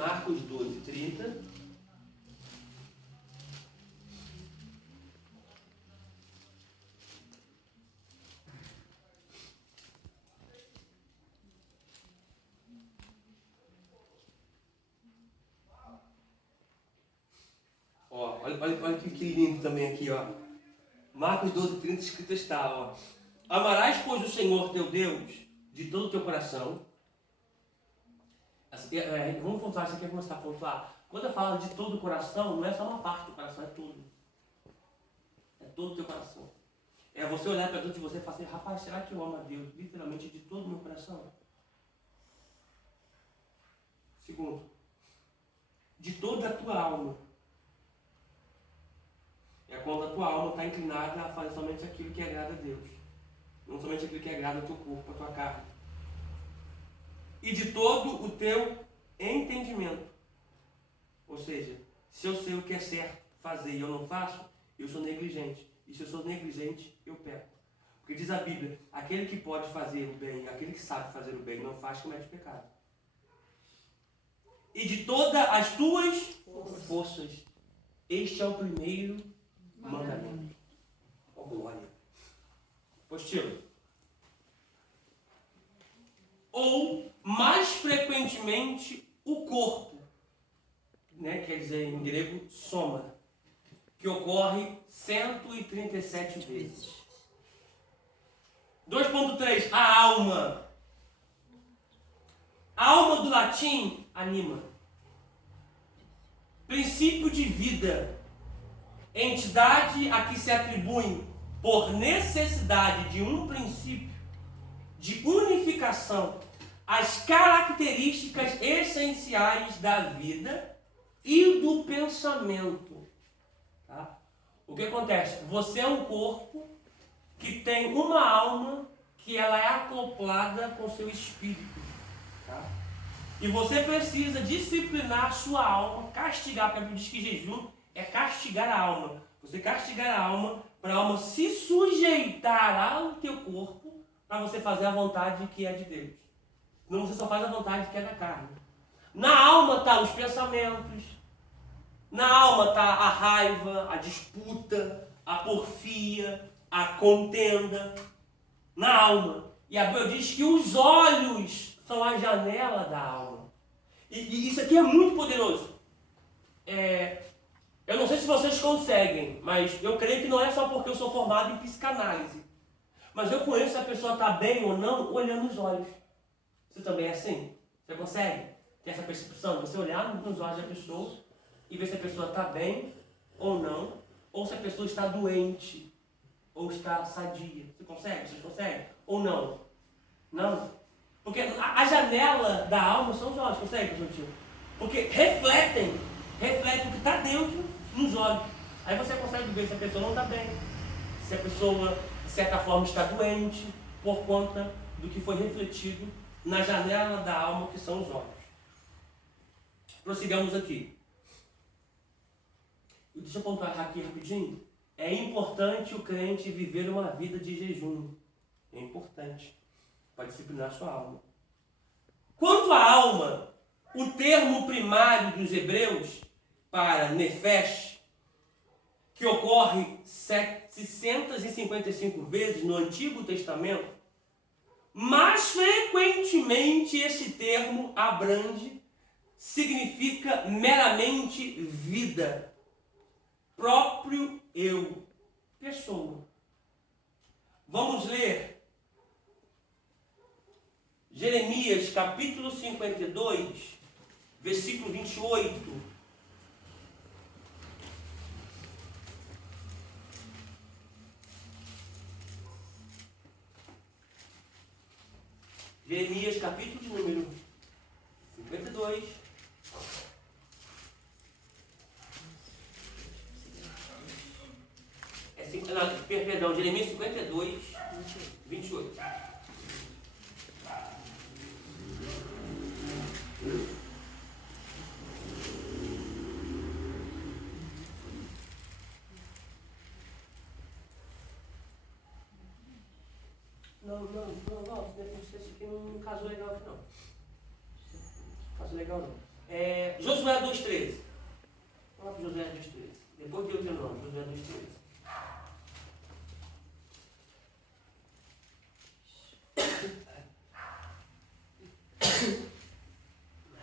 Marcos 12, 30. Ó, olha que lindo também aqui, ó. Marcos 12, 30, escrito está, ó. Amarás, pois, o Senhor teu Deus de todo o teu coração. Vamos pontuar, isso aqui é começar a pontuar. Quando eu falo de todo o coração, não é só uma parte do coração, é tudo. É todo o teu coração. É você olhar para dentro de você e falar assim, rapaz, será que eu amo a Deus literalmente de todo o meu coração? Segundo, de toda a tua alma. É quando a tua alma está inclinada a fazer somente aquilo que agrada a Deus. Não somente aquilo que agrada ao teu corpo, à tua carne. E de todo o teu entendimento. Ou seja, se eu sei o que é certo fazer e eu não faço, eu sou negligente. E se eu sou negligente, eu peco. Porque diz a Bíblia, aquele que pode fazer o bem, aquele que sabe fazer o bem, não faz, comete pecado. E de todas as tuas forças. Este é o primeiro mandamento. Oh, glória. Apostila. Ou, mais frequentemente, o corpo. Né? Quer dizer, em grego, soma. Que ocorre 137 vezes. 2.3. A alma. A alma do latim, anima. Princípio de vida. Entidade a que se atribui, por necessidade de um princípio de unificação, as características essenciais da vida e do pensamento. Tá? O que acontece? Você é um corpo que tem uma alma que ela é acoplada com seu espírito. Tá? E você precisa disciplinar a sua alma, castigar, porque a Bíblia diz que jejum é castigar a alma. Você castigar a alma para a alma se sujeitar ao teu corpo para você fazer a vontade que é de Deus. Senão você só faz a vontade que é da carne. Na alma está os pensamentos, na alma está a raiva, a disputa, a porfia, a contenda. Na alma. E a Bíblia diz que os olhos são a janela da alma. E isso aqui é muito poderoso. Eu não sei se vocês conseguem, mas eu creio que não é só porque eu sou formado em psicanálise. Mas eu conheço se a pessoa está bem ou não olhando os olhos. Você também é assim? Você consegue ter essa percepção? Você olhar nos olhos da pessoa e ver se a pessoa está bem ou não, ou se a pessoa está doente ou está sadia. Você consegue? Vocês conseguem? Ou não? Não? Porque a janela da alma são os olhos. Consegue, professor? Porque refletem o que está dentro nos olhos. Aí você consegue ver se a pessoa não está bem, se a pessoa, de certa forma, está doente, por conta do que foi refletido na janela da alma, que são os olhos. Prossigamos aqui. Deixa eu pontuar aqui rapidinho. É importante o crente viver uma vida de jejum. É importante para disciplinar sua alma. Quanto à alma, o termo primário dos hebreus para nefesh, que ocorre 755 vezes no Antigo Testamento, mais frequentemente esse termo abrange, significa meramente vida, próprio eu, pessoa. Vamos ler Jeremias capítulo 52, versículo 28. Jeremias capítulo de número 52. Perdão, Jeremias 52, 28. Não, esse aqui não casou legal aqui não. Casou legal não. Josué 2,13. Vamos lá para Josué 2,13. Depois de Deuteronômio, Josué 2,13.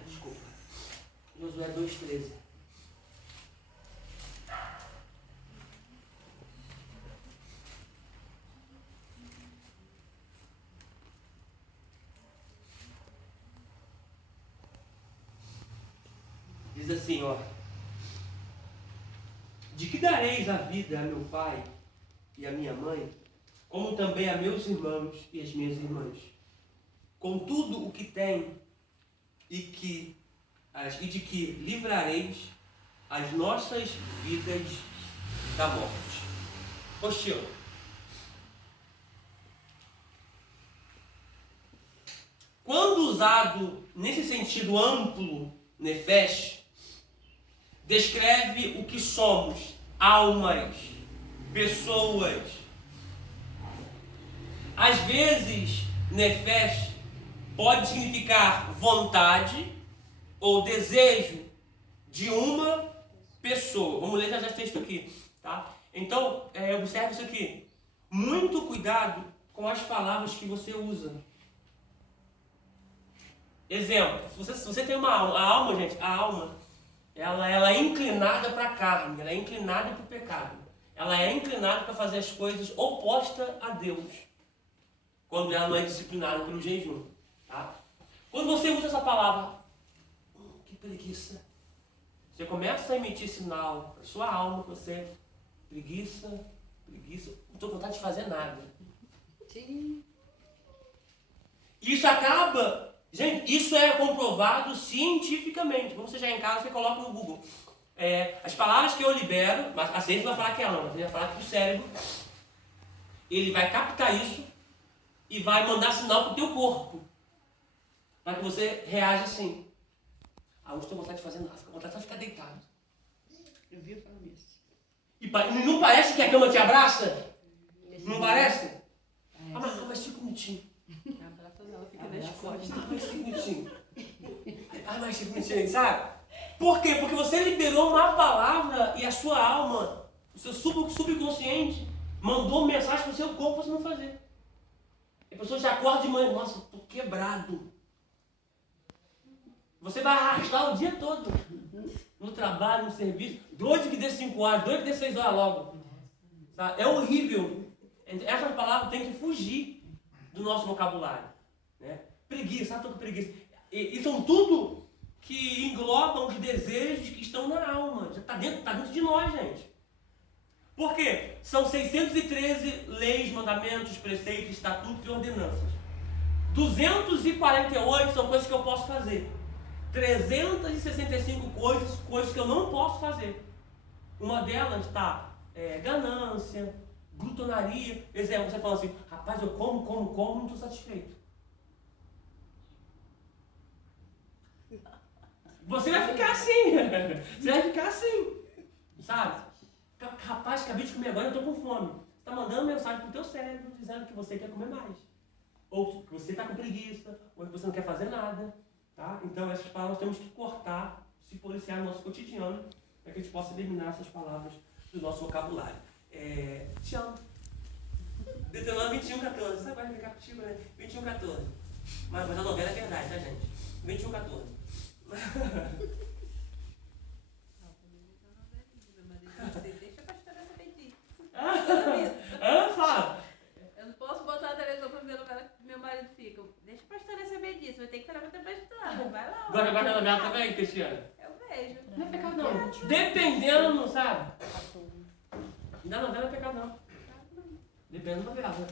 Desculpa. Josué 2,13. Diz assim, ó. De que dareis a vida a meu pai e a minha mãe, como também a meus irmãos e as minhas irmãs, com tudo o que tem e de que livrareis as nossas vidas da morte. Hostil. Quando usado nesse sentido amplo, nefesh, descreve o que somos, almas, pessoas. Às vezes, nefesh pode significar vontade ou desejo de uma pessoa. Vamos ler já esse texto aqui, tá? Então, observe isso aqui. Muito cuidado com as palavras que você usa. Exemplo, se você tem uma alma, a alma, ela é inclinada para a carne, ela é inclinada para o pecado. Ela é inclinada para fazer as coisas opostas a Deus, quando ela não é disciplinada pelo jejum. Tá? Quando você usa essa palavra, que preguiça, você começa a emitir sinal para sua alma que você, preguiça, não estou com vontade de fazer nada. Sim. Isso acaba, gente, isso é comprovado cientificamente. Quando você já em casa, você coloca no Google. As palavras que eu libero, mas a ciência vai falar que é alma, vai falar que o cérebro, ele vai captar isso e vai mandar sinal para o teu corpo, para que você reaja assim. Hoje estou com vontade de fazer nada, estou com vontade de ficar deitado. Eu vi falando isso. E não parece que a cama te abraça? Não parece? Mas 5 minutinhos. Abraça ela, fica nas costas. Mais 5 minutinhos. Mais 5 minutinhos, sabe? Por quê? Porque você liberou uma palavra e a sua alma, o seu subconsciente, mandou mensagem para o seu corpo para você não fazer. E a pessoa já acorda de manhã, nossa, estou quebrado. Você vai arrastar o dia todo. No trabalho, no serviço. Doido que dê 5 horas, doido que dê 6 horas logo. Sabe? É horrível. Essa palavra tem que fugir do nosso vocabulário. Né? Preguiça, estou com preguiça. E são tudo que englobam os desejos que estão na alma. Já está dentro de nós, gente. Por quê? São 613 leis, mandamentos, preceitos, estatutos e ordenanças. 248 são coisas que eu posso fazer. 365 coisas que eu não posso fazer. Uma delas está ganância, glutonaria. Exemplo, você fala assim, rapaz, eu como, não estou satisfeito. Você vai ficar assim. Você vai ficar assim. Sabe? Rapaz, acabei de comer agora, eu estou com fome. Você está mandando mensagem para o teu cérebro dizendo que você quer comer mais. Ou que você está com preguiça, ou que você não quer fazer nada. Tá? Então essas palavras temos que cortar, se policiar no nosso cotidiano, para que a gente possa eliminar essas palavras do nosso vocabulário. Te amo. Deuteronômio 21,14. Sabe vai ficar contigo, né? 21,14. Mas a novela é verdade, tá, gente? 21,14. Deixa a pastora saber disso. Fala. Eu não posso botar a televisão pra ver a novela que meu marido fica. Deixa a pastora saber disso, vai ter que falar pra tua pastora. Vai lá. Gosta da novela também, Cristiano? Eu vejo. Não é pecado não. Dependendo, sabe? Da novela não é pecado não. Dependendo da novela.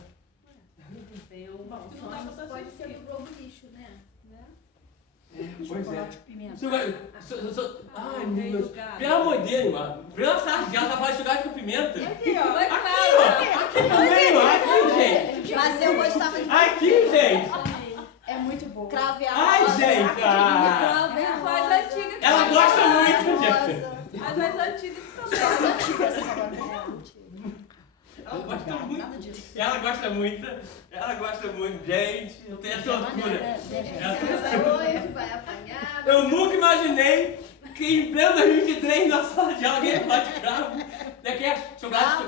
Tem um Bom, que não dá pra pode ser assistir. do Globo Lixo, né? Pois é. Pimenta. Ai, meu Deus. Pelo amor de Deus, mano. Pela sargada, tá falando de chocolate com pimenta. Aqui, ó. Aqui também, ó. Aqui, gente. Mas eu gostava de Aqui, gente. É muito boa. crave a Ai, rosa. gente. Crave a As mais rosa. antigas que Ela são gosta melhores. muito, gente. As mais antigas que são As melhores. antigas, essas agora não é antiga. Ela gosta Nada muito. disso. Ela gosta muito. Ela gosta muito. Gente, eu tenho a tortura. Essa hoje vai apanhar. Eu nunca imaginei que em pleno 2023, na sala de aula, alguém bate cravo. Daqui é chocolate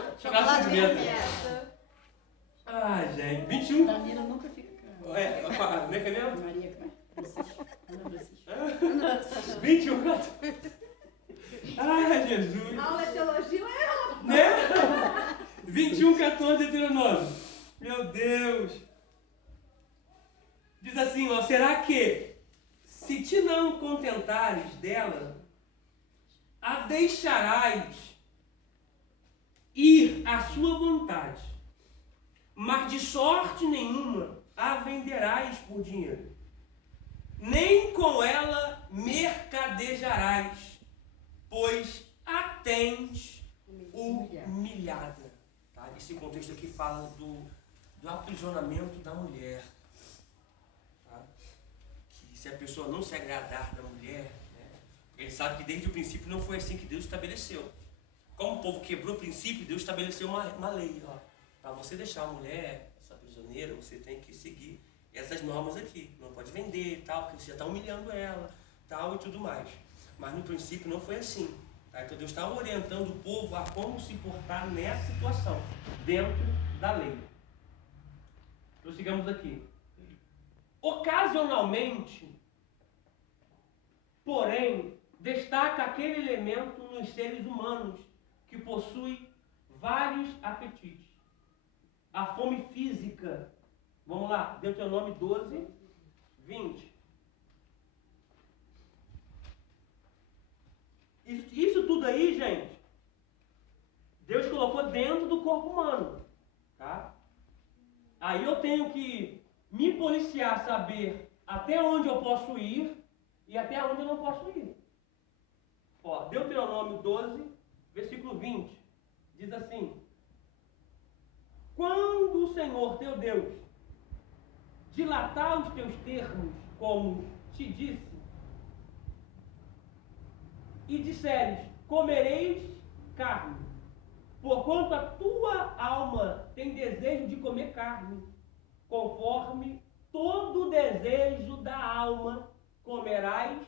de pimenta. Essa. Ai, gente. 21. Danilo nunca fica calmo. Como é que é mesmo? Maria, como é? Francisco. Ana Francisco. 21. Ai, Jesus. Aula de teologia é ela. Né? 21:14 Deuteronômio. Meu Deus. Diz assim, ó, será que se te não contentares dela, a deixarás ir à sua vontade, mas de sorte nenhuma a venderás por dinheiro, nem com ela mercadejarás, pois a tens humilhada. Tá? Esse contexto aqui fala do aprisionamento da mulher. Tá? Que se a pessoa não se agradar da mulher, né, ele sabe que desde o princípio não foi assim que Deus estabeleceu. Como o povo quebrou o princípio, Deus estabeleceu uma lei. Para você deixar a mulher, essa prisioneira, você tem que seguir essas normas aqui. Não pode vender e tal, porque você já está humilhando ela, tal e tudo mais. Mas no princípio não foi assim. Tá? Então Deus estava orientando o povo a como se portar nessa situação, dentro da lei. Então sigamos aqui. Ocasionalmente, porém, destaca aquele elemento nos seres humanos que possui vários apetites. A fome física. Vamos lá, Deuteronômio 12, 20. Isso tudo aí, gente, Deus colocou dentro do corpo humano. Tá? Aí eu tenho que me policiar, saber até onde eu posso ir e até onde eu não posso ir. Ó, Deuteronômio 12, versículo 20, diz assim: quando o Senhor teu Deus dilatar os teus termos, como te disse, e disseres, comereis carne, porquanto a tua alma tem desejo de comer carne, conforme todo desejo da alma comerás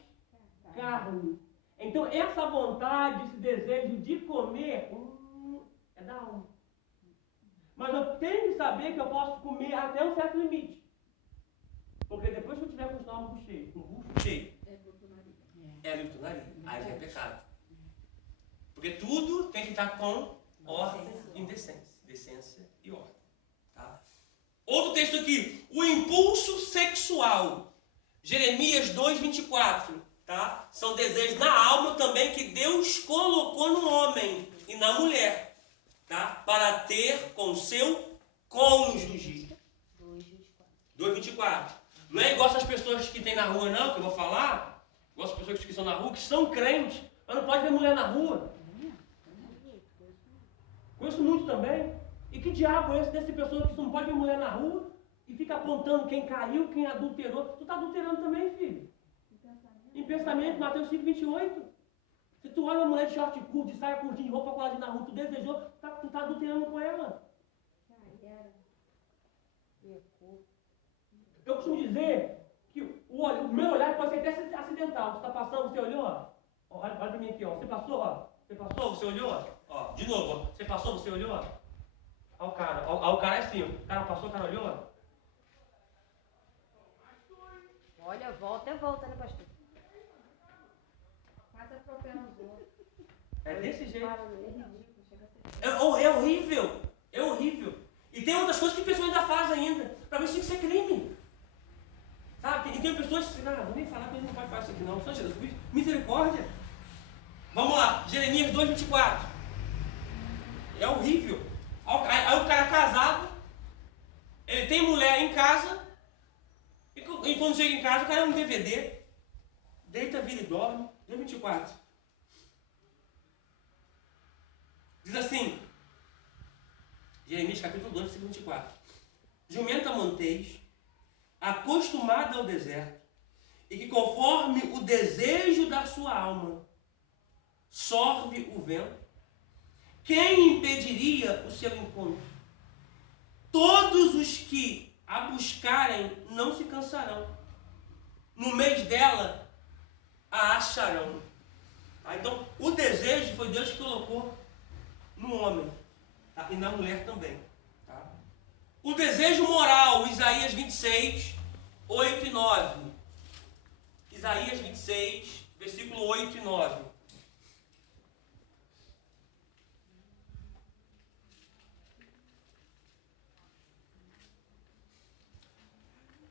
carne. Então essa vontade, esse desejo de comer, é da alma. Mas eu tenho que saber que eu posso comer até um certo limite. Porque depois que eu tiver com o estômago cheio, com o bucho cheio, é glutonaria. Aí já é pecado. Porque tudo tem que estar com ordem e decência. Decência e ordem. Tá? Outro texto aqui. O impulso sexual. Jeremias 2:24. Tá? São desejos na alma também que Deus colocou no homem e na mulher. Tá? Para ter com seu cônjuge. 2:24. Não é igual essas pessoas que tem na rua não, que eu vou falar. Igual as pessoas que estão na rua, que são crentes, mas não pode ver mulher na rua. Conheço muito também. E que diabo é esse dessa pessoa que não pode ver mulher na rua e fica apontando quem caiu, quem adulterou? Tu está adulterando também, filho. Em pensamento, Mateus 5:28. Se tu olha uma mulher de short curto, de saia curtinha, de roupa coladinha na rua, tu desejou, tu está adulterando com ela. Eu costumo dizer que o meu olhar pode ser até acidental. Você está passando, você olhou, ó. Olha para mim aqui, ó. Você passou, ó. Você passou, você olhou, ó. De novo, ó. Você passou, você olhou, ó. Olha o cara. Olha o cara é assim, ó. O cara passou, o cara olhou, ó. Olha, volta, né, pastor? Quase atropelando os outros. É desse jeito. É ridículo, chega a ser. É horrível. É horrível. E tem outras coisas que pessoas ainda fazem ainda. Para mim isso tem que ser crime. Sabe? E tem pessoas que dizem, vou nem falar que a gente não pode fazer isso aqui não. Só Jesus, misericórdia. Vamos lá, Jeremias 2:24. É horrível. Aí o cara casado, ele tem mulher em casa, e quando chega em casa, o cara é um DVD. Deita, vira e dorme. 2:24. Diz assim, Jeremias capítulo 2, versículo 24. Jumenta monteis, acostumada ao deserto, e que conforme o desejo da sua alma, sorve o vento, quem impediria o seu encontro? Todos os que a buscarem não se cansarão. No mês dela, a acharão. Tá? Então, o desejo foi Deus que colocou no homem, tá? E na mulher também. Tá? O desejo moral, Isaías 26, 8 e 9. Isaías 26, versículo 8 e 9.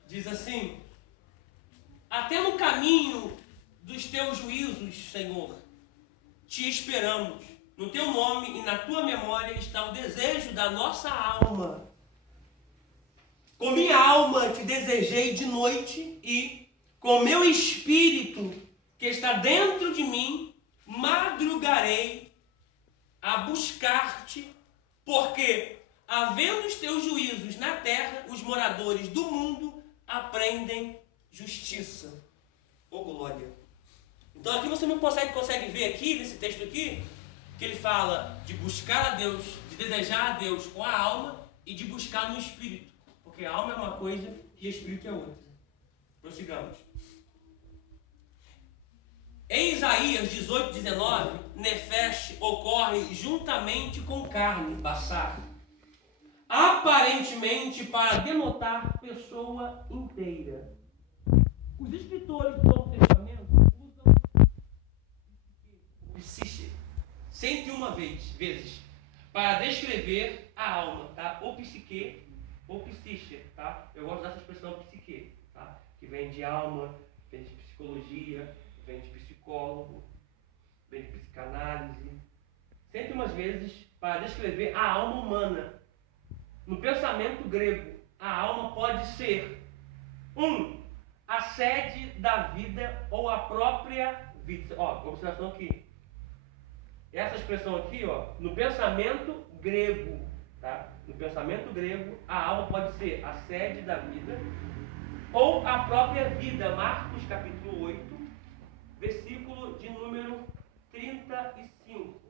Diz assim: até no caminho dos teus juízos, Senhor, te esperamos. No teu nome e na tua memória está o desejo da nossa alma. Com minha alma te desejei de noite e com meu espírito que está dentro de mim madrugarei a buscar-te, porque, havendo os teus juízos na terra, os moradores do mundo aprendem justiça. Ô glória! Então aqui você não consegue ver aqui, nesse texto aqui, que ele fala de buscar a Deus, de desejar a Deus com a alma e de buscar no espírito. Porque a alma é uma coisa e o espírito é outra. Prossigamos. Em Isaías 18, 19, Nefesh ocorre juntamente com carne, Bassar, aparentemente para denotar pessoa inteira. Os escritores do Novo Testamento usam o psique 101 vezes para descrever a alma, tá? Ou psique ou psiche, tá? Eu gosto dessa expressão psique, tá? Que vem de alma, vem de psicologia, vem de psicólogo, vem de psicanálise. 101 vezes para descrever a alma humana. No pensamento grego, a alma pode ser a sede da vida ou a própria vida. Ó, observação aqui. Essa expressão aqui, ó, no pensamento grego, tá? No pensamento grego, a alma pode ser a sede da vida ou a própria vida. Marcos capítulo 8, versículo de número 35.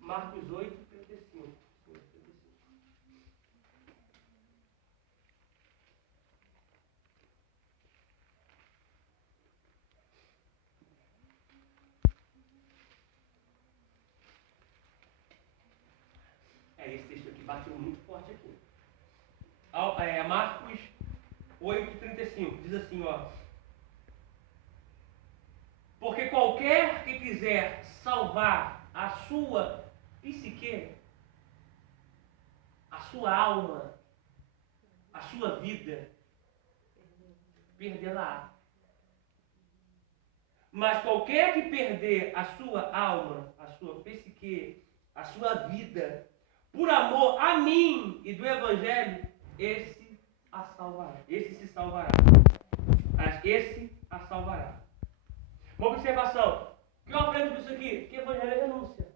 Marcos 8, 35. Esse texto aqui bateu muito forte aqui. Marcos 8, 35. Diz assim, ó. Porque qualquer que quiser salvar a sua psique, a sua alma, a sua vida, perdê-la. Mas qualquer que perder a sua alma, a sua psique, a sua vida, por amor a mim e do Evangelho, esse a salvará. Esse se salvará. Esse a salvará. Uma observação. O que eu aprendo com isso aqui? Que Evangelho é renúncia.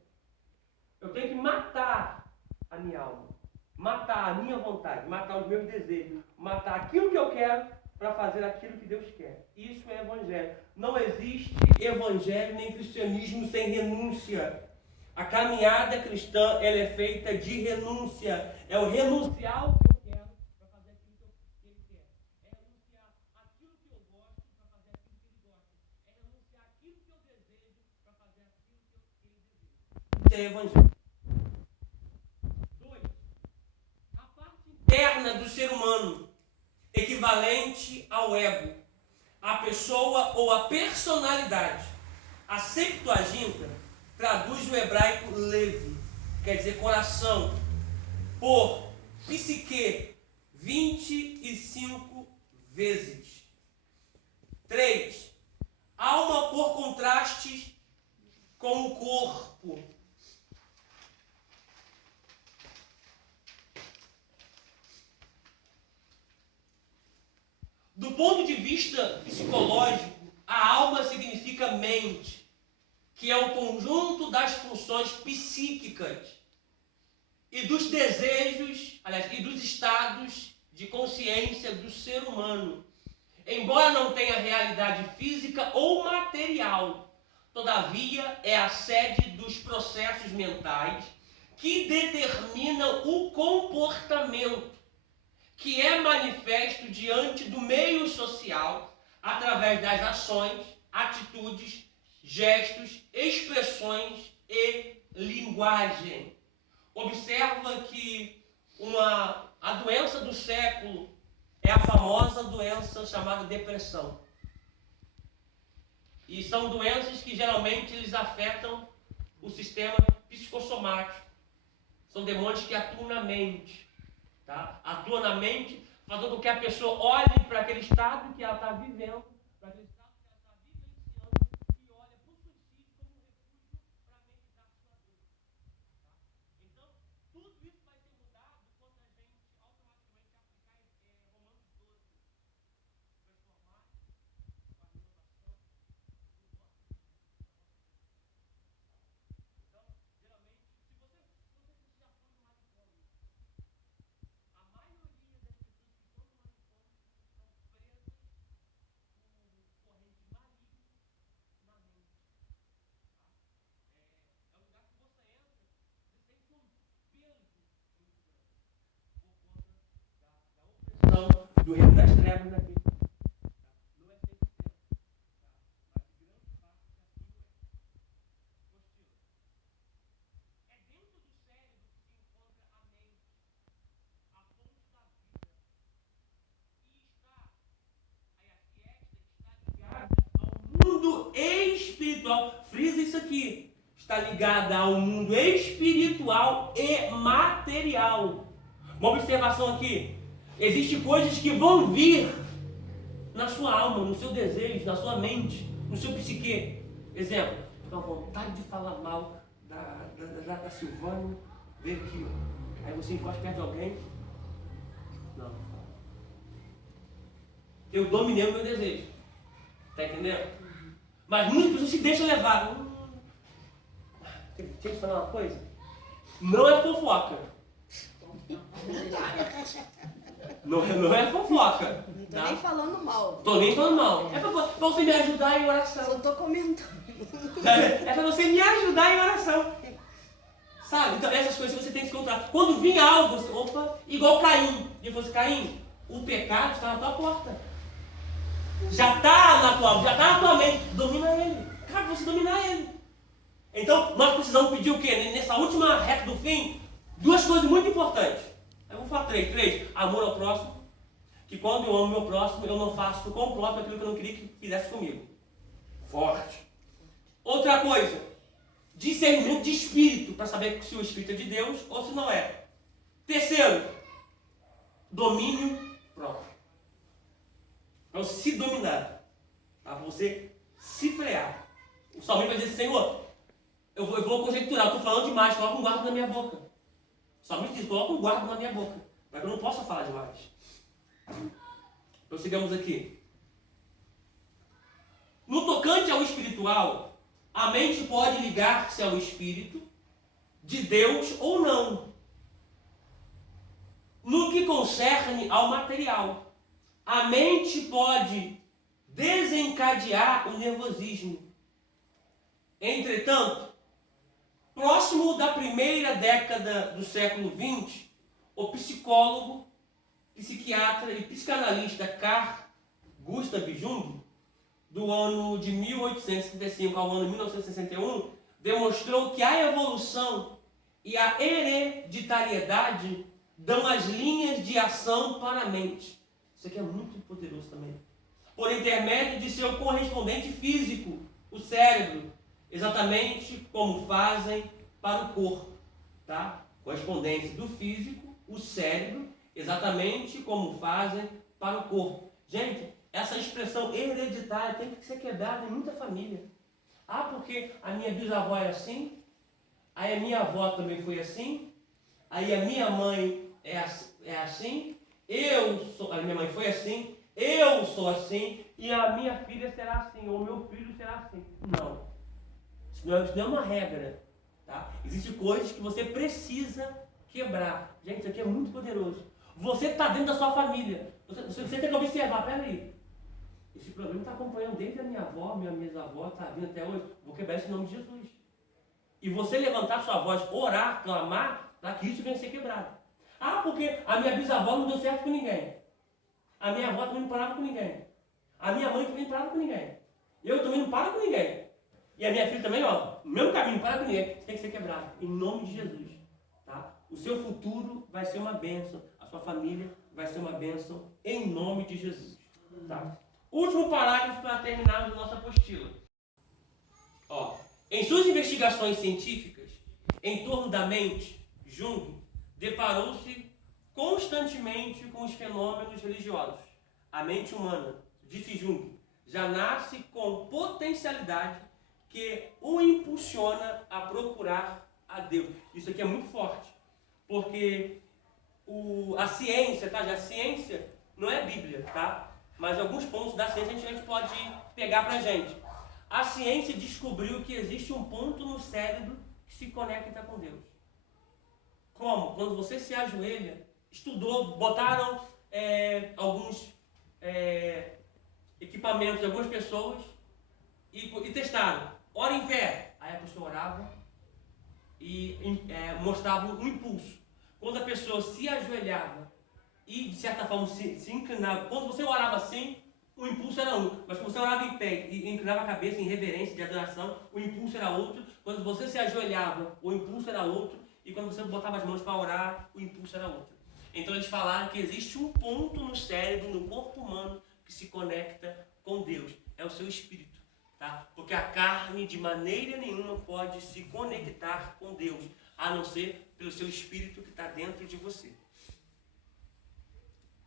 Eu tenho que matar a minha alma. Matar a minha vontade. Matar os meus desejos. Matar aquilo que eu quero para fazer aquilo que Deus quer. Isso é Evangelho. Não existe Evangelho nem cristianismo sem renúncia. A caminhada cristã, ela é feita de renúncia. É o renunciar ao que eu quero para fazer aquilo que ele quer. É renunciar aquilo que eu gosto para fazer aquilo que ele gosta. É renunciar aquilo que eu desejo para fazer aquilo que ele deseja. Isso é Evangelho. 2. A parte interna do ser humano, equivalente ao ego, a pessoa ou a personalidade. A Septuaginta traduz o hebraico levi, quer dizer coração, por psique 25 vezes. 3. Alma por contraste com o corpo. Do ponto de vista psicológico, a alma significa mente, que é o conjunto das funções psíquicas e dos desejos, aliás, e dos estados de consciência do ser humano. embora não tenha realidade física ou material, todavia é a sede dos processos mentais que determinam o comportamento, que é manifesto diante do meio social através das ações, atitudes, gestos, expressões e linguagem. Observa que a doença do século é a famosa doença chamada depressão. E são doenças que geralmente eles afetam o sistema psicossomático. São demônios que atuam na mente. Tá? Atuam na mente, fazendo com que a pessoa olhe para aquele estado que ela está vivendo, para aquele estado que ela está vivenciando, e olha para o suicídio como refúgio para amenizar a sua dor. Tá? Então, tudo isso vai ser mudado quando a gente automaticamente aplicar Romanos 12. Transformar com a renovação do nosso espírito. Então, geralmente, se você já foi no manicômio, a maioria das pessoas que estão no manicômio estão presas por corrente maligna na mente. Tá? É o lugar que você entra, você sente um peso muito grande por conta da opressão do reino das trevas aqui. Tá? Não é 100%, tá? Mas grande parte daquilo é. Continua. É dentro do cérebro que se encontra a mente, a fonte da vida, e esta está ligada ao mundo espiritual. Frisa isso aqui. Está ligada ao mundo espiritual e material. Uma observação aqui. Existem coisas que vão vir na sua alma, no seu desejo, na sua mente, no seu psique. Exemplo, com a vontade de falar mal da Silvânia, veio aqui, ó. Aí você encosta perto de alguém. Não. Eu dominei o meu desejo. Tá entendendo? Mas muitas pessoas se deixam levar. Deixa eu te falar uma coisa. Não é fofoca. Não é fofoca. Não tô Tá? nem falando mal. Tô nem falando mal. É pra você me ajudar em oração. Só tô comentando. É pra você me ajudar em oração. Sabe? Então essas coisas você tem que se encontrar. Quando vinha algo, você, opa, igual Caim. E você, Caim, o pecado está na tua porta. Já está na tua mente. Domina ele. Cara, você dominar ele. Então, nós precisamos pedir o quê? Nessa última reta do fim, duas coisas muito importantes. Eu vou falar três. Amor ao próximo. Que quando eu amo meu próximo, eu não faço com o próximo aquilo que eu não queria que fizesse comigo. Forte. Outra coisa. Discernimento de espírito, para saber se o espírito é de Deus ou se não é. Terceiro. Domínio próprio. Para você se dominar. Tá? Para você se frear. O salmista vai dizer, Senhor, eu vou conjecturar, eu estou falando demais, coloca um guarda na minha boca. O salmista diz, coloca um guarda na minha boca, para que eu não possa falar demais. Prossigamos aqui. No tocante ao espiritual, a mente pode ligar-se ao espírito de Deus ou não. No que concerne ao material, a mente pode desencadear o nervosismo. Entretanto, próximo da primeira década do século XX, o psicólogo, psiquiatra e psicanalista Carl Gustav Jung, do ano de 1835 ao ano de 1961, demonstrou que a evolução e a hereditariedade dão as linhas de ação para a mente. Isso aqui é muito poderoso também. Por intermédio de seu correspondente físico, o cérebro, exatamente como fazem para o corpo. Tá? Correspondência do físico, o cérebro, exatamente como fazem para o corpo. Gente, essa expressão hereditária tem que ser quebrada em muita família. Ah, porque a minha bisavó era assim, aí a minha avó também foi assim, aí a minha mãe é assim, a minha mãe foi assim, eu sou assim, e a minha filha será assim, ou meu filho será assim. Não. Isso não é uma regra. Tá? Existem coisas que você precisa quebrar. Gente, isso aqui é muito poderoso. Você está dentro da sua família. Você tem que observar, peraí. esse problema está acompanhando desde a minha avó, minha bisavó, está vindo até hoje. Vou quebrar esse nome de Jesus. E você levantar sua voz, orar, clamar, para que isso venha a ser quebrado. Ah, porque a minha bisavó não deu certo com ninguém. A minha avó também não parava com ninguém. A minha mãe também não parava com ninguém. Eu também não paro com ninguém. E a minha filha também, ó, no mesmo caminho, não para com ninguém. Isso tem que ser quebrado. Em nome de Jesus. Tá? O seu futuro vai ser uma bênção. A sua família vai ser uma bênção em nome de Jesus. Tá? Último parágrafo para terminar a nossa apostila. Ó, em suas investigações científicas, em torno da mente, Jung deparou-se constantemente com os fenômenos religiosos. A mente humana, disse Jung, já nasce com potencialidade que o impulsiona a procurar a Deus. Isso aqui é muito forte, porque a ciência, tá? A ciência não é Bíblia, tá? Mas alguns pontos da ciência a gente pode pegar pra gente. A ciência descobriu que existe um ponto no cérebro que se conecta com Deus. Como? Quando você se ajoelha, estudou, botaram alguns equipamentos de algumas pessoas e testaram. Ora em pé. Aí a pessoa orava e mostrava um impulso. Quando a pessoa se ajoelhava e de certa forma se inclinava, quando você orava assim, o impulso era um. Mas quando você orava em pé e inclinava a cabeça em reverência de adoração, o impulso era outro. Quando você se ajoelhava, o impulso era outro. E quando você botava as mãos para orar, o impulso era outro. Então eles falaram que existe um ponto no cérebro, no corpo humano, que se conecta com Deus. É o seu espírito. Tá? Porque a carne de maneira nenhuma pode se conectar com Deus, a não ser pelo seu espírito que está dentro de você.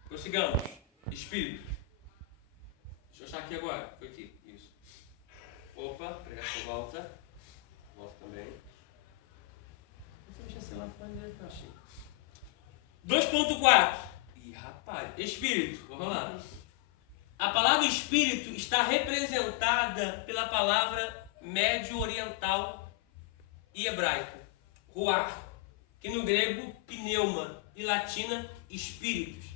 Prossigamos. Espírito. Deixa eu achar aqui agora. Foi aqui. Isso. Opa, pregação volta. Volta também. Você deixa sei lá fora, eu achei. 2.4. Ih, rapaz. Espírito. Vamos lá. A palavra espírito está representada pela palavra médio-oriental e hebraica, ruach, que no grego pneuma e latina espíritos.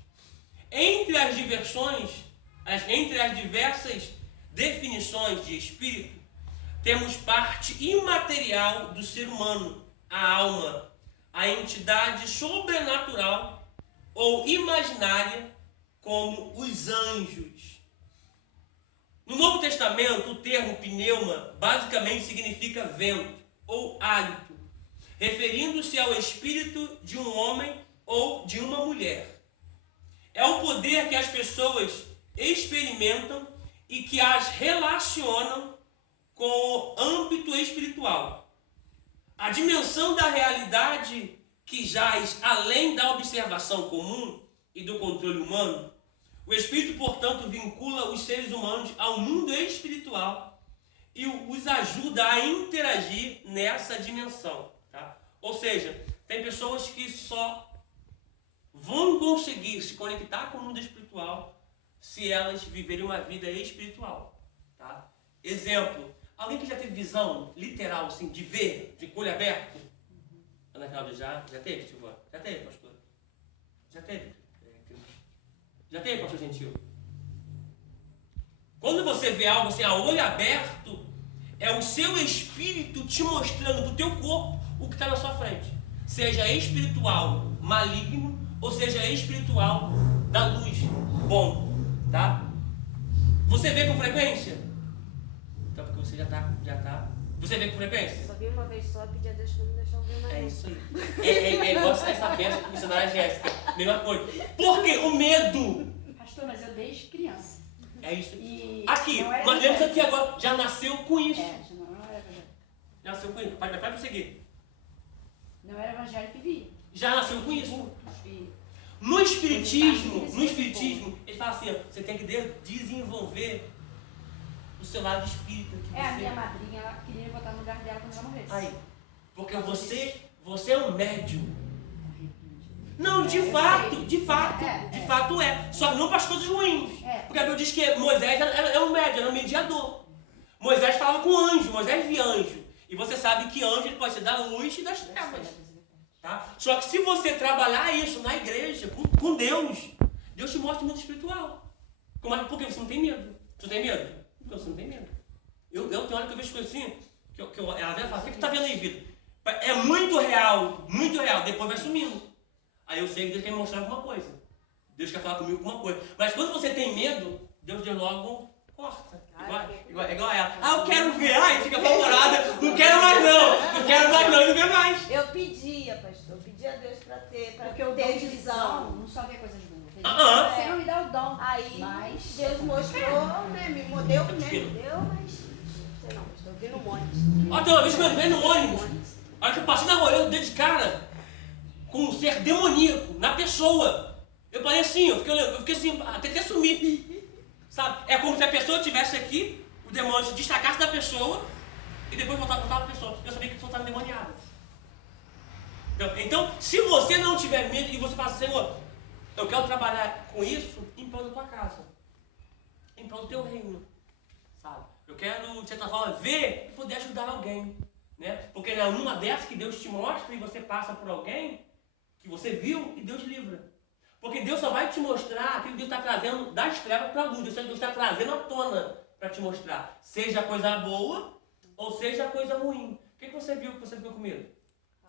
Entre as diversas definições de espírito, temos parte imaterial do ser humano, a alma, a entidade sobrenatural ou imaginária, como os anjos. No Novo Testamento, o termo pneuma basicamente significa vento ou hálito, referindo-se ao espírito de um homem ou de uma mulher. É o poder que as pessoas experimentam e que as relacionam com o âmbito espiritual. A dimensão da realidade que jaz além da observação comum e do controle humano. O Espírito, portanto, vincula os seres humanos ao mundo espiritual e os ajuda a interagir nessa dimensão. Tá? Ou seja, tem pessoas que só vão conseguir se conectar com o mundo espiritual se elas viverem uma vida espiritual. Tá? Exemplo, alguém que já teve visão literal, assim, de ver, de olho aberto? Ana Cláudia já teve, Silvana? Já teve, pastor? Já teve? Já teve, pastor Gentil? Quando você vê algo assim, a olho aberto, é o seu espírito te mostrando do teu corpo o que está na sua frente. Seja espiritual maligno, ou seja espiritual da luz bom. Tá? Você vê com frequência? Então, porque você já tá. Você vê com frequência? Só vi uma vez só e pedi a Deus que não me deixou ver mais. É isso aí. É igual essa peça com a missionária Jéssica. Mesma coisa. Porque o medo. Pastor, mas eu desde criança. É isso. E Aqui, não era nós lemos verdade. aqui agora. Já nasceu com isso. É, não era verdade. Já nasceu com isso. Pode prosseguir. Não era evangelho que via. Já nasceu com isso. E No espiritismo, ele fala assim, ó, você tem que desenvolver o seu lado espírita. Que a você... minha madrinha, ela queria me botar no lugar dela quando ela morresse. Aí, porque você é um médium. Não, de fato é. Só não para as coisas ruins. É. Porque a Bíblia diz que Moisés era um médium, era um mediador. Moisés falava com anjo, Moisés via anjo. E você sabe que anjo pode ser da luz e das trevas. Tá? Só que se você trabalhar isso na igreja, com Deus, Deus te mostra o mundo espiritual. Porque você não tem medo. Tu tem medo? Então você não tem medo. Eu tenho hora que eu vejo coisas assim, ela vem e fala, o que tu tá vendo aí, Vitor? É muito real, depois vai sumindo. Aí eu sei que Deus quer me mostrar alguma coisa. Deus quer falar comigo alguma coisa. Mas quando você tem medo, Deus logo corta. Igual a ela. Eu quero ver. Ai, fica apavorada. Não quero mais não, não quero mais. Eu pedia, pastor, eu pedia a Deus pra ter Porque o dom de visão não só vê coisas boas. Você não me dá o dom. Aí mas Deus mostrou, né? Me deu, né? Me deu, mas. Sei não, estou vindo um monte. Ó, tem uma vez que eu entrei no ônibus. A hora que eu passei na rua, eu dei de cara com um ser demoníaco na pessoa. Eu parei assim, eu fiquei assim, até sumir. Sabe? É como se a pessoa estivesse aqui, o demônio se destacasse da pessoa e depois voltava para a pessoa. Eu sabia que a pessoa estava endemoniada. Então, se você não tiver medo e você fala assim, Senhor, eu quero trabalhar com isso em prol da tua casa, em prol do teu reino, sabe? Eu quero, de certa forma, ver e poder ajudar alguém, né? Porque é numa dessas que Deus te mostra e você passa por alguém que você viu e Deus livra. Porque Deus só vai te mostrar aquilo que Deus está trazendo das trevas para a luz. Deus está trazendo à tona para te mostrar. Seja coisa boa ou seja coisa ruim. O que você viu que você ficou com medo?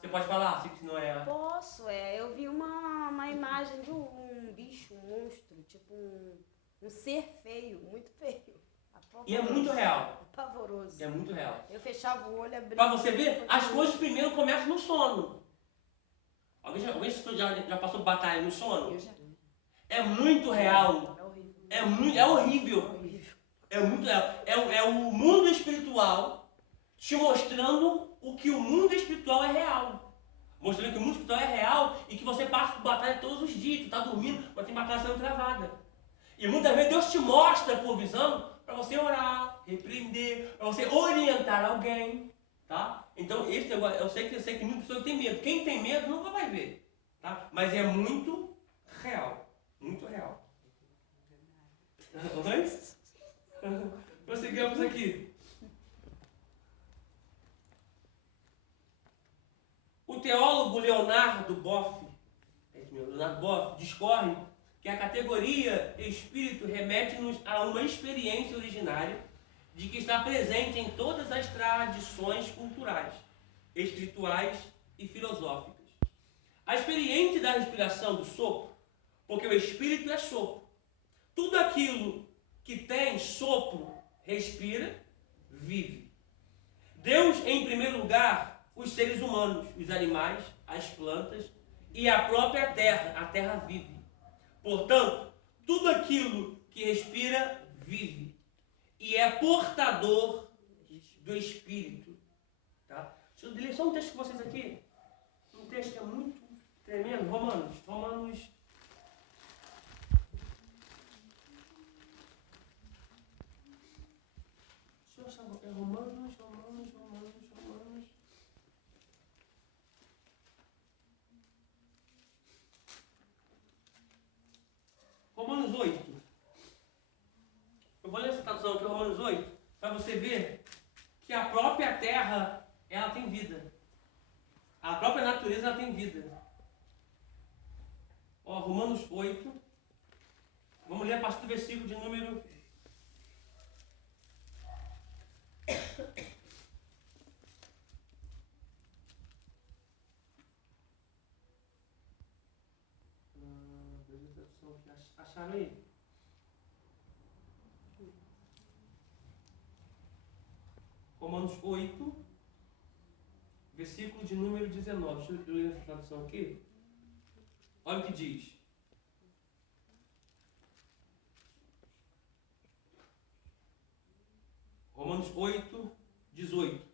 Você pode falar se não é... Posso, eu vi uma imagem de um bicho, um monstro, tipo um ser feio, muito feio. E é muito real. Pavoroso. É muito real. Eu fechava o olho, abria. Para você ver, as coisas primeiro começam no sono. Alguém já passou por batalha no sono? eu já. É muito real. É horrível. É horrível. É muito real. É o mundo espiritual te mostrando o que o mundo espiritual é real. Mostrando que o mundo espiritual é real e que você passa por batalha todos os dias. Tu está dormindo, mas tem batalha sendo travada. E muitas vezes Deus te mostra por visão para você orar, repreender, para você orientar alguém. Tá? Então, esse negócio, eu sei que muitas pessoas têm medo. Quem tem medo nunca vai ver. Tá? Mas é muito real. Muito real. Prosseguimos aqui. O teólogo Leonardo Boff discorre que a categoria espírito remete-nos a uma experiência originária de que está presente em todas as tradições culturais, espirituais e filosóficas. A experiência da respiração do sopro, porque o espírito é sopro. Tudo aquilo que tem sopro, respira, vive. Deus, em primeiro lugar, os seres humanos, os animais, as plantas e a própria terra, a terra vive. Portanto, tudo aquilo que respira, vive. E é portador do Espírito. Tá? Deixa eu ler só um texto com vocês aqui. Um texto que é muito tremendo. Romanos. Deixa eu achar. É Romanos. Romanos 8. Eu vou ler essa tradução aqui, Romanos 8, para você ver que a própria terra, ela tem vida. A própria natureza, ela tem vida. Ó, Romanos 8. Vamos ler a partir do versículo de número... Acharam aí? Romanos 8, versículo de número 19. Deixa eu ler essa tradução aqui. Olha o que diz. Romanos 8, 18.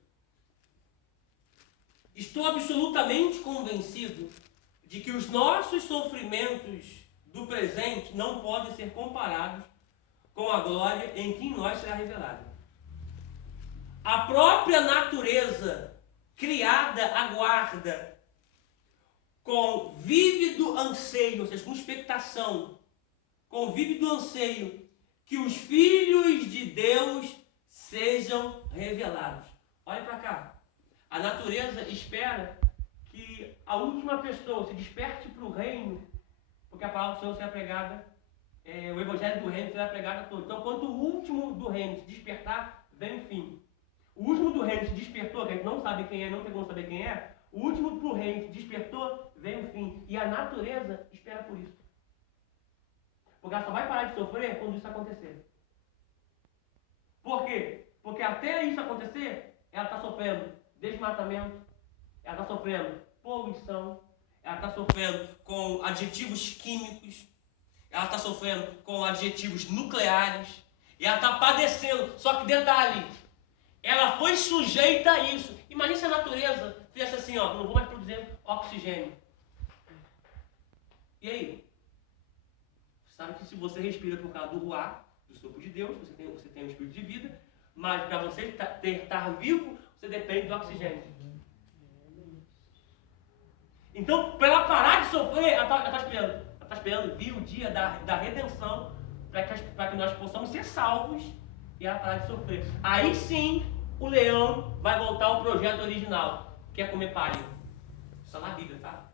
Estou absolutamente convencido de que os nossos sofrimentos do presente não podem ser comparados com a glória em que em nós será revelada. A própria natureza criada aguarda com vívido anseio, ou seja, com expectação, com vívido anseio, que os filhos de Deus sejam revelados. Olha para cá. A natureza espera que a última pessoa se desperte para o reino, porque a palavra do Senhor será pregada o evangelho do reino será pregado a todos. Então, quando o último do reino se despertar, vem o fim. O último do reino se despertou, que a gente não sabe quem é, não tem como saber quem é. O último do reino se despertou, vem o fim. E a natureza espera por isso. Porque ela só vai parar de sofrer quando isso acontecer. Por quê? Porque até isso acontecer, ela está sofrendo desmatamento, ela está sofrendo poluição, ela está sofrendo com adjetivos químicos, ela está sofrendo com adjetivos nucleares, e ela está padecendo. Só que detalhe, ela foi sujeita a isso. Imagina se a natureza fizesse assim, ó, não vou mais produzir oxigênio. E aí? Você sabe que se você respira por causa do ar, do sopro de Deus, você tem um espírito de vida, mas para você estar vivo, você depende do oxigênio. Então, para ela parar de sofrer, ela está esperando. Ela está esperando vir o dia da redenção, para que nós possamos ser salvos e ela parar de sofrer. Aí sim, o leão vai voltar ao projeto original, que é comer palha. Isso está na Bíblia, tá?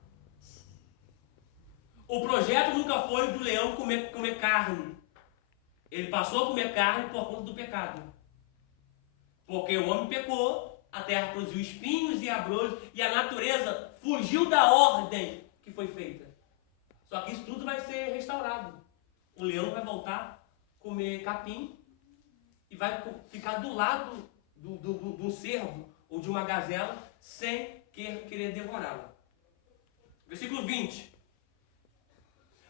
O projeto nunca foi do leão comer carne. Ele passou a comer carne por conta do pecado. Porque o homem pecou, a terra produziu espinhos e abrolhos, e a natureza fugiu da ordem que foi feita. Só que isso tudo vai ser restaurado. O leão vai voltar a comer capim e vai ficar do lado do cervo ou de uma gazela sem querer devorá-la. Versículo 20.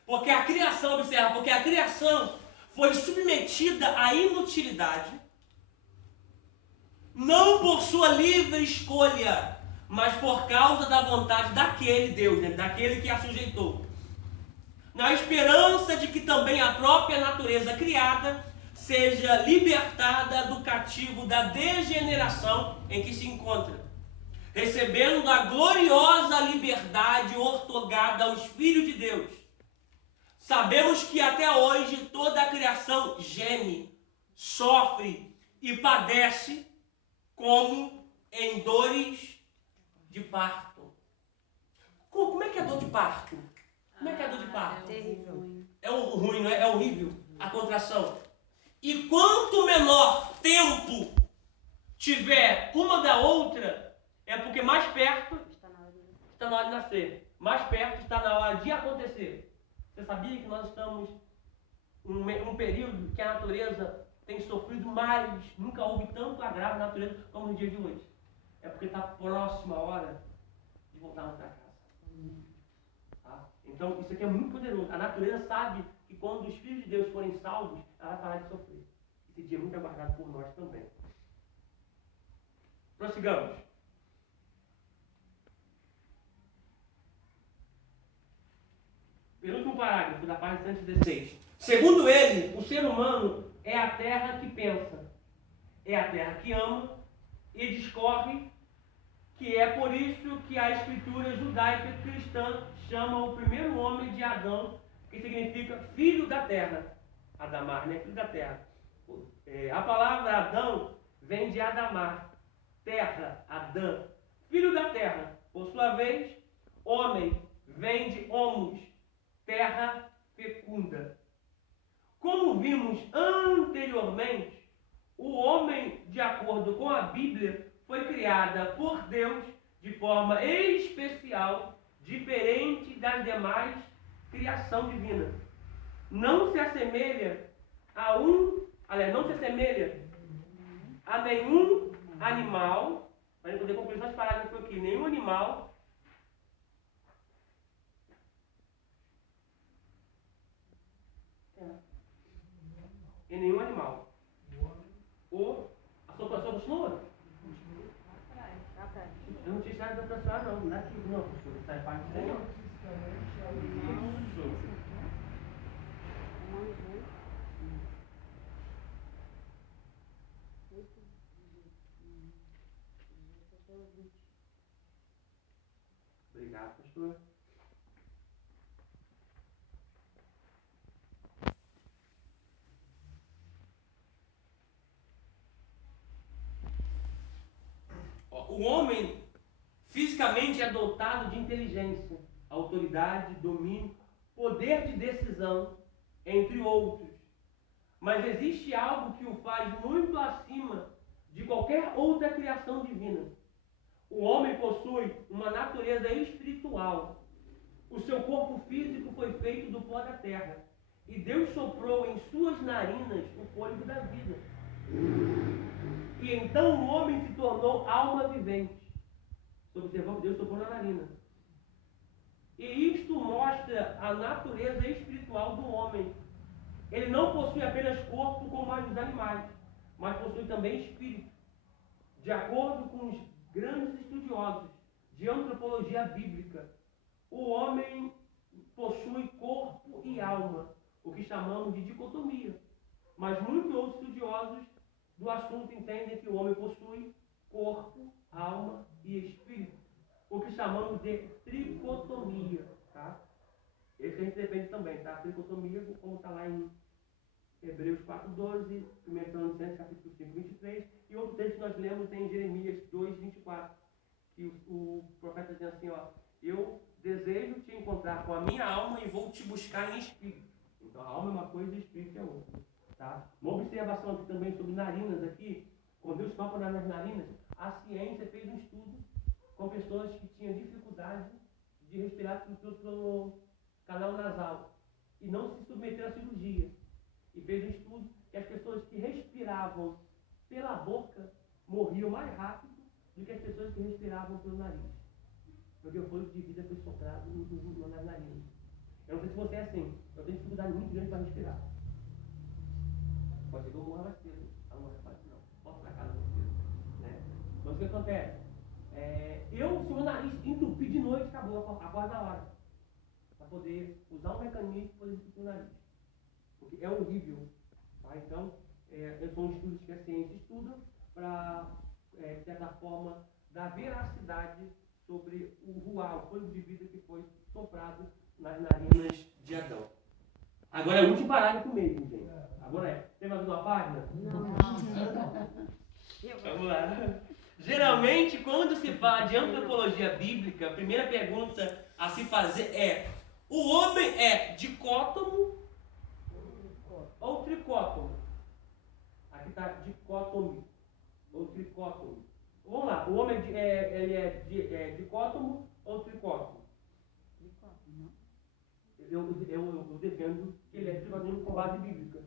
Porque a criação, observa, porque a criação foi submetida à inutilidade, não por sua livre escolha, mas por causa da vontade daquele Deus, né? Daquele que a sujeitou. Na esperança de que também a própria natureza criada seja libertada do cativo da degeneração em que se encontra, recebendo a gloriosa liberdade ortogada aos filhos de Deus. Sabemos que até hoje toda a criação geme, sofre e padece como em dores de parto. Como é que é dor de parto? Como é que é a dor de parto? Terrível. É ruim, não é? É horrível a contração. E quanto menor tempo tiver uma da outra, é porque mais perto está na hora de nascer. Mais perto está na hora de acontecer. Você sabia que nós estamos num período que a natureza tem sofrido mais, nunca houve tanto agravo na natureza como no dia de hoje. É porque está próxima a hora de voltarmos para casa. Tá? Então, isso aqui é muito poderoso. A natureza sabe que quando os filhos de Deus forem salvos, ela vai parar de sofrer. Esse dia é muito aguardado por nós também. Prossigamos. Penúltimo parágrafo da página 116. Segundo ele, o ser humano é a terra que pensa, é a terra que ama e discorre, que é por isso que a escritura judaica cristã chama o primeiro homem de Adão, que significa filho da terra. Adamar, né? Filho da terra. A palavra Adão vem de Adamar, terra, Adã, filho da terra. Por sua vez, homem vem de Homus, terra fecunda. Como vimos anteriormente, o homem, de acordo com a Bíblia, foi criada por Deus de forma especial, diferente das demais criação divina. Não se assemelha a nenhum animal, para poder concluir essas parágrafos aqui, nenhum animal e nenhum animal. A sua continua? Eu não tinha chave da pessoa, não. Não é aqui, não. Sai parte daí, não. Isso. Obrigado, pastor. O homem fisicamente é dotado de inteligência, autoridade, domínio, poder de decisão entre outros. Mas existe algo que o faz muito acima de qualquer outra criação divina. O homem possui uma natureza espiritual. O seu corpo físico foi feito do pó da terra. E Deus soprou em suas narinas o fôlego da vida. E então o homem se tornou alma vivente. Você observou que Deus soprou na narina. E isto mostra a natureza espiritual do homem. Ele não possui apenas corpo como os animais, mas possui também espírito. De acordo com os grandes estudiosos de antropologia bíblica, o homem possui corpo e alma, o que chamamos de dicotomia. Mas muitos outros estudiosos do assunto entendem que o homem possui corpo, alma e espírito, o que chamamos de tricotomia, tá? Esse a gente depende também, tá? Tricotomia, como está lá em Hebreus 4:12, 1 Tessalonicenses capítulo 5:23, e outro texto que nós lemos em Jeremias 2:24, que o profeta diz assim, ó, eu desejo te encontrar com a minha alma e vou te buscar em espírito. Então a alma é uma coisa e o espírito é outra, tá? Uma observação aqui também sobre narinas aqui, quando Deus toca nas narinas, a ciência fez um estudo com pessoas que tinham dificuldade de respirar pelo canal nasal e não se submeteram à cirurgia. E fez um estudo que as pessoas que respiravam pela boca morriam mais rápido do que as pessoas que respiravam pelo nariz. Porque o fôlego de vida foi soprado nas narinas. Eu não sei se você é assim, eu tenho dificuldade muito grande para respirar. Pode ser que eu morra mais cedo. Ah, não, não. Posso pra casa mais cedo. Né? Mas o que acontece? Se o meu nariz entupir de noite, acabou, acorda na hora. Para poder usar um mecanismo para poder entupir o nariz. Porque é horrível. Tá? Então, são estudos que a ciência estuda para, de certa forma, dar veracidade sobre o ruar, o fôlego de vida que foi soprado nas narinas de Adão. Agora é o último parágrafo mesmo, gente. Agora é. Tem mais uma página? Não. Vamos lá. Geralmente, quando se fala de antropologia bíblica, a primeira pergunta a se fazer é: o homem é dicótomo ou tricótomo? Aqui está dicótomo ou tricótomo. Vamos lá, o homem é dicótomo ou tricótomo? Eu defendo que ele é tricótomo com base bíblica.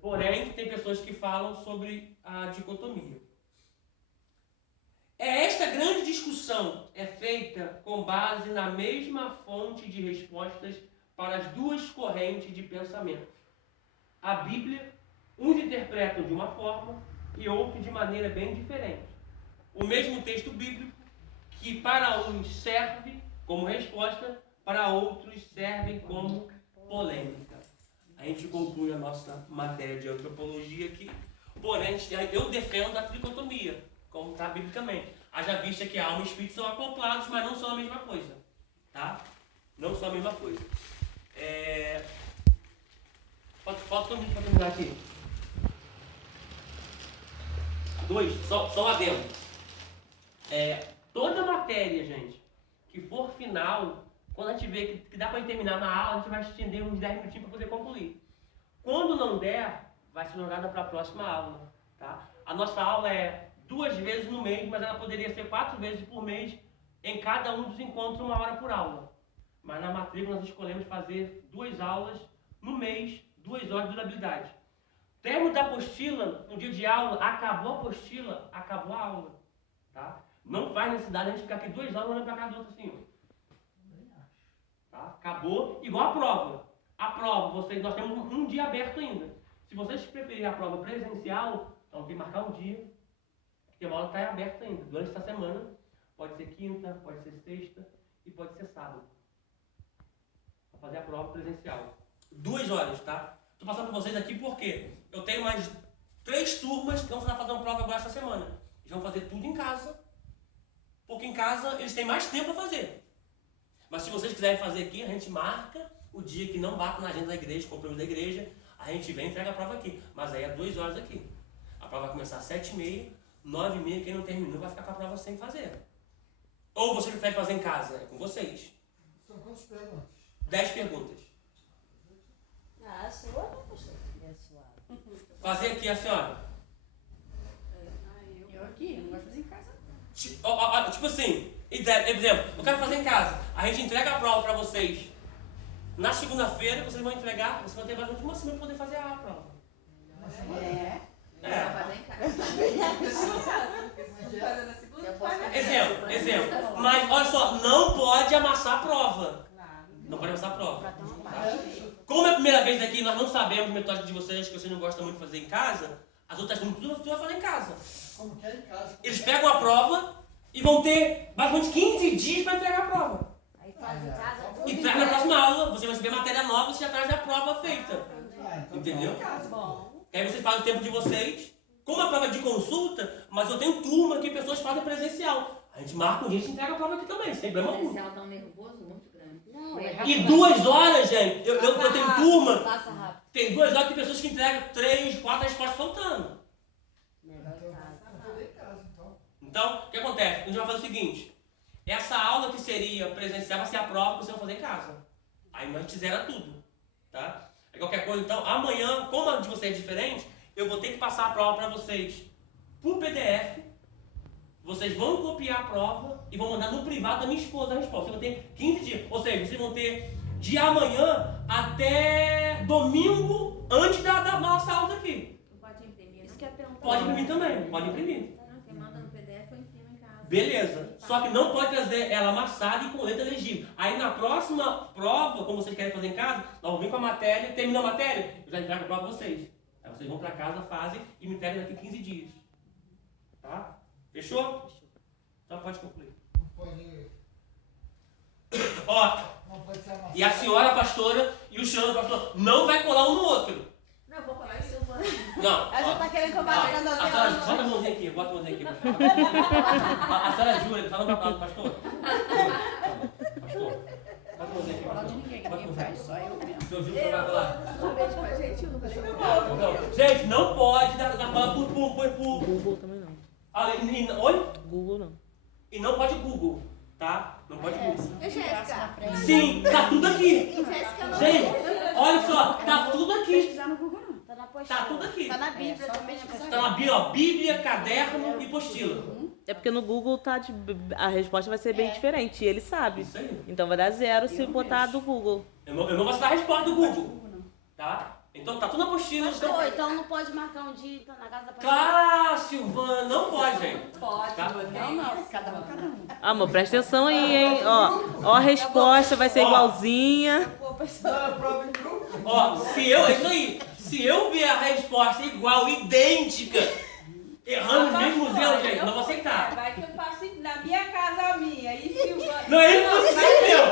Porém, tem pessoas que falam sobre a dicotomia. Esta grande discussão é feita com base na mesma fonte de respostas para as duas correntes de pensamento. A Bíblia, uns interpretam de uma forma e outros de maneira bem diferente. O mesmo texto bíblico que para uns serve como resposta, para outros serve como polêmica. A gente conclui a nossa matéria de antropologia aqui, porém eu defendo a tricotomia, como está biblicamente. Haja vista que a alma e o espírito são acoplados, mas não são a mesma coisa. Tá? Não são a mesma coisa. Falta um minuto para terminar aqui. 2, só um adendo. Toda matéria, gente, que for final, quando a gente vê que dá para terminar na aula, a gente vai estender uns 10 minutinhos para poder concluir. Quando não der, vai ser jogada para a próxima aula. Tá? A nossa aula é 2 vezes no mês, mas ela poderia ser 4 vezes por mês em cada um dos encontros, 1 hora por aula. Mas na matrícula nós escolhemos fazer 2 aulas no mês, 2 horas de durabilidade. Término da apostila, no dia de aula, acabou a apostila, acabou a aula. Tá? Não faz necessidade a gente ficar aqui 2 horas olhando para cada outro assim. Tá? Acabou, igual a prova. A prova, nós temos um dia aberto ainda. Se vocês preferirem a prova presencial, então tem que marcar um dia, porque a aula está aberta ainda. Durante essa semana, pode ser quinta, pode ser sexta e pode ser sábado. Para fazer a prova presencial. 2 horas, tá? Estou passando para vocês aqui porque eu tenho mais 3 turmas que vão fazer uma prova agora essa semana. Eles vão fazer tudo em casa, porque em casa eles têm mais tempo para fazer. Mas se vocês quiserem fazer aqui, a gente marca o dia que não bate na agenda da igreja, compromisso da igreja, a gente vem e entrega a prova aqui. Mas aí é 2 horas aqui. A prova vai começar às 7h30, 9h30, quem não terminou vai ficar com a prova sem fazer. Ou você prefere fazer em casa? É com vocês. São quantas perguntas? 10 perguntas. Ah, a sua não, pastor. É suave. Fazer aqui, assim, ó. Eu aqui, não gosto de fazer em casa. Tipo assim, exemplo, eu quero fazer em casa. A gente entrega a prova pra vocês. Na segunda-feira, vocês vão entregar, vocês vão ter mais uma semana pra poder fazer a prova. É. É. Vou fazer em casa. Fazer na segunda, faz na Exemplo. Mas olha só, não pode amassar a prova. Não pode amassar a prova. Pra ter uma parte. Como é a primeira vez aqui, nós não sabemos a metódica de vocês, que vocês não gostam muito de fazer em casa, as outras tudo vai fazer em casa. Como que é em casa? Eles pegam a prova e vão ter basicamente 15 dias para entregar a prova. Aí faz em casa. E traz na próxima aula, você vai receber matéria nova, você já traz a prova feita. Então Entendeu? Bom. Aí vocês fazem o tempo de vocês. Como a prova é de consulta, mas eu tenho turma que pessoas fazem presencial. A gente marca um dia e entrega a prova aqui também, sem problema algum. Ela dá um nervoso muito grande. Não, E 2 horas, gente, eu tenho turma, Passa rápido. tem 2 horas que tem pessoas que entregam 3, 4 respostas faltando. Negócio de casa. Vou fazer em casa, então. Então, o que acontece? A gente vai fazer o seguinte, essa aula que seria presencial vai ser a prova que vocês vão fazer em casa. Aí a gente zera tudo, tá? É qualquer coisa, então, amanhã, como a de vocês é diferente, eu vou ter que passar a prova para vocês por PDF. Vocês vão copiar a prova e vão mandar no privado da minha esposa a resposta. Vocês vão ter 15 dias. Ou seja, vocês vão ter de amanhã até domingo antes da nossa aula daqui. Não pode imprimir, Isso não? que eu ia perguntar. Pode imprimir também, pode imprimir. Não, quem manda no PDF eu imprimo em casa. Beleza. Só que não pode trazer ela amassada e com letra legível. Aí na próxima prova, como vocês querem fazer em casa, nós vamos vir com a matéria, terminou a matéria, eu já entrego a prova pra vocês. Aí vocês vão pra casa, fazem e me entregam daqui 15 dias. Tá? Fechou? Então pode concluir. Não pode. Ó, Não pode ser amassado. e a senhora pastora e o senhor pastor não vai colar um no outro. Não, eu vou falar isso, eu vou. Não. Ela já tá querendo que eu vá pegando A senhora, bota a mãozinha aqui, bota a mãozinha aqui. A senhora Júlia, fala pra pastor. Pastor, bota a mãozinha aqui, Não de pastor. ninguém, que ninguém faz, só eu mesmo. O senhor Júlio vai falar. Um beijo pra gente, eu nunca Não, gente, não pode dar bola por. Google também não. Oi? Google não. E não pode Google, tá? Não pode Google. Ô, Jéssica. Sim, tá tudo aqui. Jéssica, não. Gente, olha só, tá tudo aqui. Pesquisar no Google não. Tá na postura. Tá tudo aqui. Tá na Bíblia É, só também. pesquisar. Tá na Bíblia, caderno e postila. É porque no Google tá a resposta vai ser bem diferente, e ele sabe. Isso aí. Então vai dar 0 se Eu não botar vejo. do Google. Eu não vou citar a resposta do Google, Google não. tá? Então tá tudo na apostila. Pastor, então não pode marcar um dia então, na casa da pastora? Claro, Silvana, não pode, gente. Pode, Tá? Não, não, cada um. Amor, presta atenção aí, hein? Ó a resposta vai ser Ó. igualzinha. Dá a prova em grupo. Ó, é isso aí. Se eu ver a resposta igual, idêntica, errando os mesmos erros, gente, não vou aceitar. Vai que eu faço na minha casa a minha. E Silvana. Não é impossível.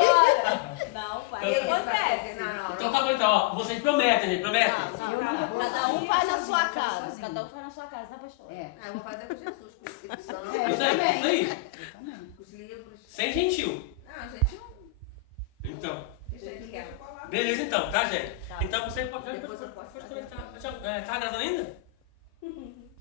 Não, vai. O que acontece? Então tá bom, então, ó. Vocês prometem, gente, prometem. Eu não vou. Cada um faz na sua Sozinha. casa. Cada um faz na sua casa, tá, pastor? É. Ah, eu vou fazer com Jesus, com o Espírito Santo. É. Isso aí, isso aí. Eu também. Os livros. Sem gentil. Não, gente, não. Então, Deixa ele quieto. beleza então, tá, gente? Tá. Então você pode. Depois eu posso Tá gravando ainda?